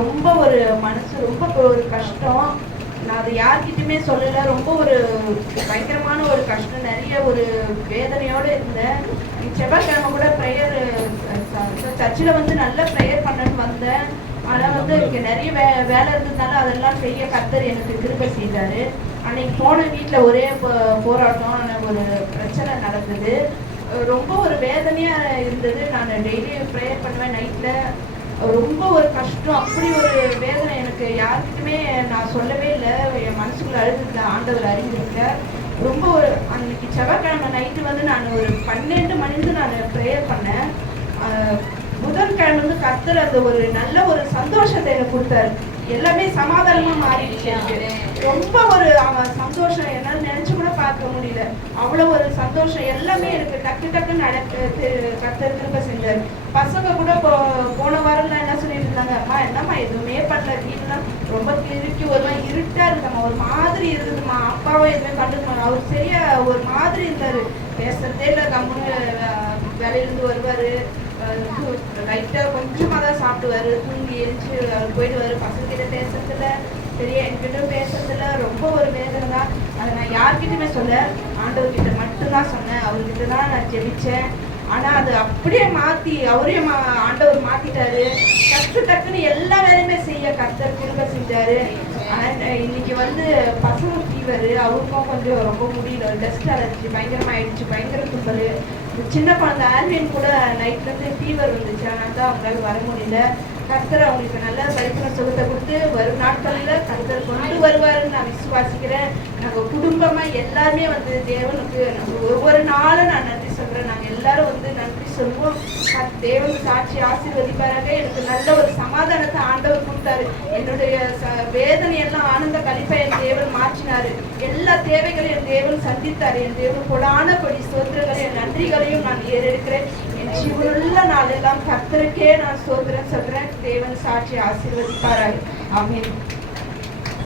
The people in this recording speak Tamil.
ரொம்ப ஒரு மனசு ரொம்ப ஒரு கஷ்டம். நான் அதை யார்கிட்டயுமே சொல்லல. ரொம்ப ஒரு பயங்கரமான ஒரு கஷ்டம். நிறைய ஒரு வேதனையோட இருந்தேன். செவ்வாய்க்கிழமை கூட ப்ரேயர் சர்ச்சில் வந்து நல்ல ப்ரேயர் பண்ணணும்னு வந்தேன். ஆனால் வந்து இங்கே நிறைய வே வேலை இருந்ததுனால அதெல்லாம் செய்ய கர்த்தர் எனக்கு திரும்ப செய்தாரு. அன்னைக்கு போன வீட்டில் ஒரே போராட்டம் ஒரு பிரச்சனை நடந்தது. ரொம்ப ஒரு வேதனையா இருந்தது. நான் டெய்லி ப்ரேயர் பண்ணுவேன் நைட்ல ரொம்ப ஒரு கஷ்டம். அப்படி ஒரு வேதனை எனக்கு யாருக்கிட்டுமே நான் சொல்லவே இல்லை. என் மனசுக்குள்ள அழுதுல ஆண்டவர் அறிந்திருக்க. ரொம்ப ஒரு அன்னைக்கு செவ்வாய்க்கிழமை நைட்டு வந்து நான் ஒரு பன்னெண்டு மணிந்து நான் ப்ரேயர் பண்ணேன். ஆஹ் புதன்கிழமை வந்து கத்துற அந்த ஒரு நல்ல ஒரு சந்தோஷத்தை எனக்கு கொடுத்தாரு. எல்லாமே சமாதானமா மாறிடுச்சு எனக்கு. ரொம்ப ஒரு அவன் சந்தோஷம். என்னால நினைச்சு கூட பார்க்க முடியல. அவ்வளவு ஒரு சந்தோஷம். எல்லாமே எனக்கு டக்கு டக்கு நடக்க தி- திரும்ப செஞ்சாரு. பசங்க என்னம்மா எதுவுமே பண்ணல வீட்டுலாம் ரொம்ப திருக்கி ஒரு மாதிரி இருட்டா இருக்குமா? ஒரு மாதிரி இருக்குதுமா? அப்பாவும் எதுவுமே கண்டுக்க அவர் சரியா ஒரு மாதிரி இருந்தாரு. பேசுறதே இல்லை கம்முன்னு அஹ், வேலையிலேருந்து வருவாரு. லைட்டாக கொஞ்சமாக தான் சாப்பிடுவாரு. தூங்கி எழுந்து அவர் போயிடுவாரு. பசங்க கிட்ட பேசுறதில்ல பெரிய என்கிட்ட பேசுறதில்ல. ரொம்ப ஒரு வேதனை தான். அதை நான் யார்கிட்டயுமே சொல்ல ஆண்டவர்கிட்ட மட்டும்தான் சொன்னேன். அவர்கிட்ட தான் நான் ஜெபிச்சேன். ஆனா அது அப்படியே மாத்தி அவரே மா ஆண்டவர் மாத்திட்டாரு. டக்கு டக்குன்னு எல்லா வேலையுமே செய்ய கர்த்தர் திரும்ப செஞ்சாரு. இன்னைக்கு வந்து பசங்க ஃபீவர் அவருக்கும் கொஞ்சம் ரொம்ப முடியல. டஸ்ட் அலர்ஜி பயங்கரமா ஆயிடுச்சு. பயங்கர தும்பல். சின்ன குழந்தை ஆர்மியன் கூட நைட்ல இருந்து ஃபீவர் வந்துச்சு. அதனால தான் அவங்களால வர முடியல. கர்த்தர் அவங்களுக்கு நல்ல பரிசுன சுகத்தை கொடுத்து வரும் நாட்களில் கர்த்தர் கொண்டு வருவாருன்னு நான் விசுவாசிக்கிறேன். எல்லாருமே வந்து தேவனுக்கு ஒவ்வொரு நாளும் நான் நன்றி சொல்றேன். நாங்க எல்லாரும் வந்து நன்றி சொல்லுவோம் தேவன் சாட்சி ஆசீர்வதிப்பாராக. எனக்கு நல்ல ஒரு சமாதானத்தை ஆண்டவர் கொடுத்தாரு. என்னுடைய வேதனையெல்லாம் ஆனந்த கழிப்பை என் தேவன் மாற்றினாரு. எல்லா தேவைகளையும் என் தேவன் சந்தித்தார். என் தேவன் கொடான கொடி சோத்திரங்களை என் நன்றிகளையும் நான் ஏறெடுக்கிறேன். என் ஜீவனுள்ள நாளெல்லாம் கர்த்தருக்கே நான் சோதரன் சொல்றேன். தேவன் சாட்சி ஆசீர்வதிப்பாராக. ஆமென்.